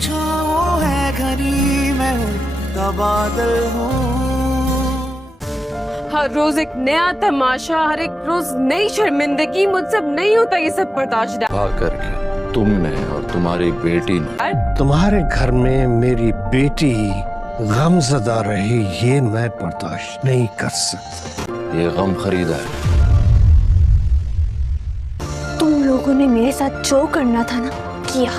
छाँव है घनी, मैं हूँ तबादल हूँ। हर रोज एक नया तमाशा, हर एक रोज नई शर्मिंदगी, मुझसे अब नहीं होता ये सब बर्दाश्त। करके तुमने और तुम्हारी बेटी ने तुम्हारे घर में मेरी बेटी गमज़दा रही, ये मैं बर्दाश्त नहीं कर सकता। ये गम खरीदा है। तुम लोगों ने मेरे साथ जो करना था ना किया,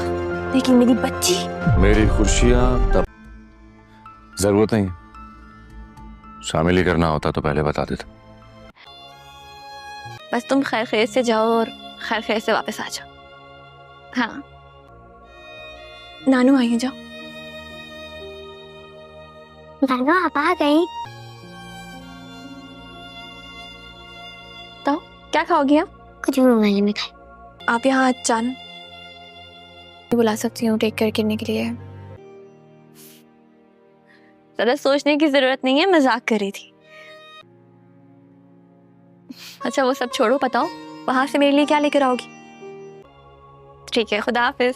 लेकिन मेरी बच्ची, मेरी खुशियां तब जरूरत नहीं, शामिल ही करना होता तो पहले बता देता। बस तुम खैर खैर से जाओ और खैर खैर से वापस आ जाओ। हाँ नानू आइए, जाओ। नानू आप आ गई? तो क्या खाओगी आप? कुछ भी मोबाइल में खाए। आप यहाँ अचानक बुला सकती हूँ टेक केयर करने के लिए। ज़्यादा सोचने की जरूरत नहीं है, मजाक कर रही थी। अच्छा वो सब छोड़ो, बताओ वहां से मेरे लिए क्या लेकर आओगी? ठीक है, खुदा हाफिज।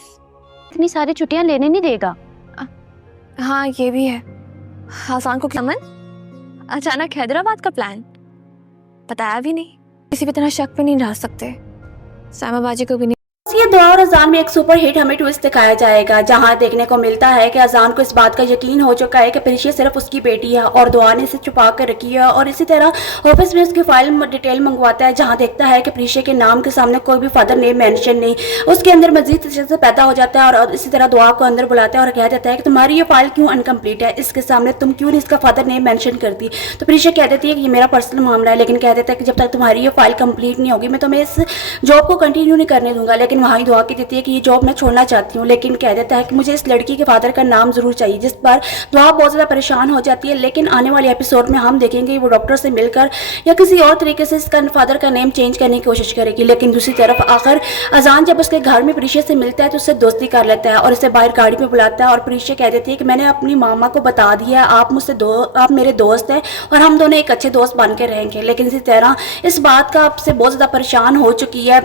इतनी सारी छुट्टियां लेने नहीं देगा। हाँ ये भी है। आसान को अमन, अचानक हैदराबाद का प्लान बताया भी नहीं, किसी भी तरह शक पे नहीं डाल सकते, सामा बाजी को भी नहीं। ये दुआ और अजान में एक सुपर हिट हमें ट्विस्ट दिखाया जाएगा, जहां देखने को मिलता है कि अजान को इस बात का यकीन हो चुका है कि प्रीशिया सिर्फ उसकी बेटी है और दुआ ने इसे छुपा कर रखी है। और इसी तरह ऑफिस में उसकी फाइल डिटेल मंगवाता है, जहां देखता है कि प्रीशिया के नाम के सामने कोई भी फादर नेम मेंशन नहीं। उसके अंदर मजीद से पैदा हो जाता है और इसी तरह दुआ को अंदर बुलाता है और कह देता है कि तुम्हारी ये फाइल क्यों अनकम्प्लीट है, इसके सामने तुम क्यों नहीं इसका फादर नेम मेंशन करती। तो प्रीशिया कह देती है कि ये मेरा पर्सनल मामला है, लेकिन कह देता है कि जब तक तुम्हारी ये फाइल कंप्लीट नहीं होगी मैं तुम्हें इस जॉब को कंटिन्यू नहीं करने दूंगा। लेकिन वहीं दुआ की देती है कि ये जॉब मैं छोड़ना चाहती हूँ, लेकिन कह देता है कि मुझे इस लड़की के फादर का नाम जरूर चाहिए, जिस पर दुआ बहुत ज़्यादा परेशान हो जाती है। लेकिन आने वाले एपिसोड में हम देखेंगे वो डॉक्टर से मिलकर या किसी और तरीके से इसका फादर का नेम चेंज करने की कोशिश करेगी। लेकिन दूसरी तरफ आखिर अजान जब उसके घर में प्रीशिया से मिलता है तो उससे दोस्ती कर लेता है और इसे बाहर गाड़ी में बुलाता है और प्रीशिया कह देती है कि मैंने अपनी मामा को बता दिया आप आप मेरे दोस्त हैं और हम दोनों एक अच्छे दोस्त बन के रहेंगे। लेकिन इसी तरह इस बात का आपसे बहुत ज़्यादा परेशान हो चुकी है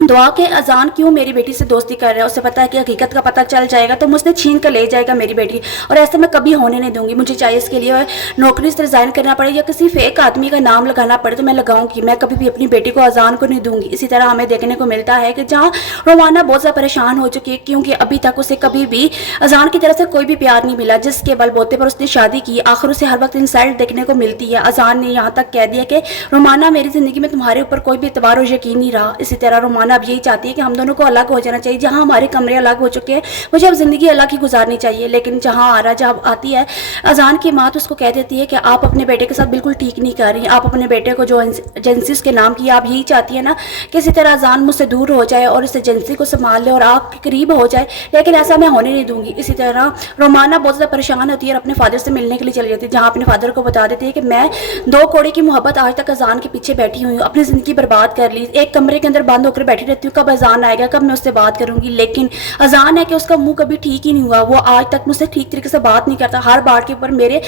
दुआ के अजान क्यों मेरी बेटी से दोस्ती कर रहा है। उसे पता है कि हकीकत का पता चल जाएगा तो मुझसे छीन कर ले जाएगा मेरी बेटी, और ऐसे मैं कभी होने नहीं दूंगी। मुझे चाहिए इसके लिए नौकरी से रिजाइन करना पड़े या किसी फेक आदमी का नाम लगाना पड़े तो मैं लगाऊंगी, मैं कभी भी अपनी बेटी को अजान को नहीं दूंगी। इसी तरह हमें देखने को मिलता है कि जहाँ रोमाना बहुत ज़्यादा परेशान हो चुकी है, क्योंकि अभी तक उसे कभी भी अजान की तरफ से कोई भी प्यार नहीं मिला, जिसके बलबूते पर उसने शादी की। आखिर उसे हर वक्त इंसल्ट देखने को मिलती है। अजान ने यहाँ तक कह दिया कि रोमाना मेरी ज़िंदगी में तुम्हारे ऊपर कोई भी एतबार और यकीन नहीं रहा। इसी तरह रोमाना अब यही चाहती है कि हम दोनों को अलग हो जाना चाहिए, जहां हमारे कमरे अलग हो चुके हैं मुझे अब जिंदगी अलग ही गुजारनी चाहिए। लेकिन जब आती है अजान की माँ तो उसको कह देती है कि आप अपने बेटे के साथ बिल्कुल ठीक नहीं कर रही, आप अपने बेटे को जो एजेंसी उसके नाम की आप यही चाहती है ना कि इसी तरह अजान मुझसे दूर हो जाए और इस एजेंसी को संभाल ले और आपके करीब हो जाए, लेकिन ऐसा मैं होने नहीं दूंगी। इसी तरह रोमाना बहुत ज़्यादा परेशान होती है और अपने फादर से मिलने के लिए चली जाती है, जहाँ अपने फादर को बता देती है कि मैं 2 कौड़ी की मोहब्बत आज तक अजान के पीछे बैठी हुई हूँ, अपनी ज़िंदगी बर्बाद कर ली, एक कमरे के अंदर बंद होकर बैठी रहती हूँ, कब अजान आएगा, कब मैं उससे बात करूंगी। लेकिन अजान है कि उसका मुंह कभी ठीक ही नहीं हुआ, वो आज तक मुझसे ठीक तरीके से बात नहीं करता, हर बात के ऊपर मेरे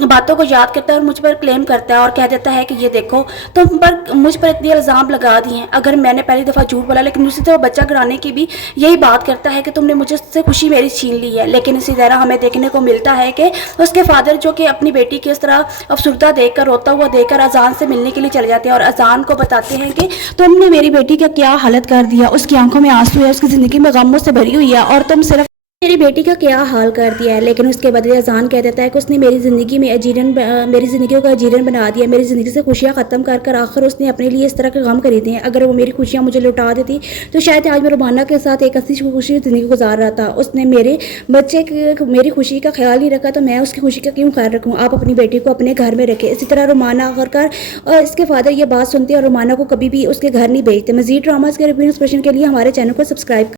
बातों को याद करता है और मुझ पर क्लेम करता है और कह देता है कि ये देखो तुम पर मुझ पर इतने इल्ज़ाम लगा दिए हैं, अगर मैंने पहली दफ़ा झूठ बोला। लेकिन दूसरी तरफ बच्चा गिराने की भी यही बात करता है कि तुमने मुझे उससे खुशी मेरी छीन ली है। लेकिन इसी तरह हमें देखने को मिलता है कि उसके फादर जो कि अपनी बेटी की इस तरह अफसुर्दा देखकर रोता हुआ देखकर अजान से मिलने के लिए चले जाते हैं और अजान को बताते हैं कि तुमने मेरी बेटी का क्या हालत कर दिया, उसकी आंखों में आंसू है, उसकी ज़िंदगी में गमों से भरी हुई है और तुम सिर्फ मेरी बेटी का क्या हाल कर दिया है। लेकिन उसके बदले अजान कह देता है कि उसने मेरी ज़िंदगी में मेरी ज़िंदगी को अजीरन बना दिया, मेरी ज़िंदगी से खुशियाँ ख़त्म कर कर आखिर उसने अपने लिए इस तरह के गम खरीदे हैं। अगर वो मेरी खुशियाँ मुझे लौटा देती तो शायद आज मैं रोमाना के साथ एक अच्छी खुशी ज़िंदगी गुजार रहा था। उसने मेरे बच्चे की मेरी खुशी का ख्याल नहीं रखा तो मैं उसकी खुशी का क्यों ख्याल रखूँ। आप अपनी बेटी को अपने घर में रखें। इसी तरह रोमाना आखिरकार और इसके फादर ये बात सुनते हैं और रोमाना को कभी भी उसके घर नहीं भेजते। मज़ीद ड्रामास के रिव्यू इंस्पिरेशन के लिए हमारे चैनल को सब्सक्राइब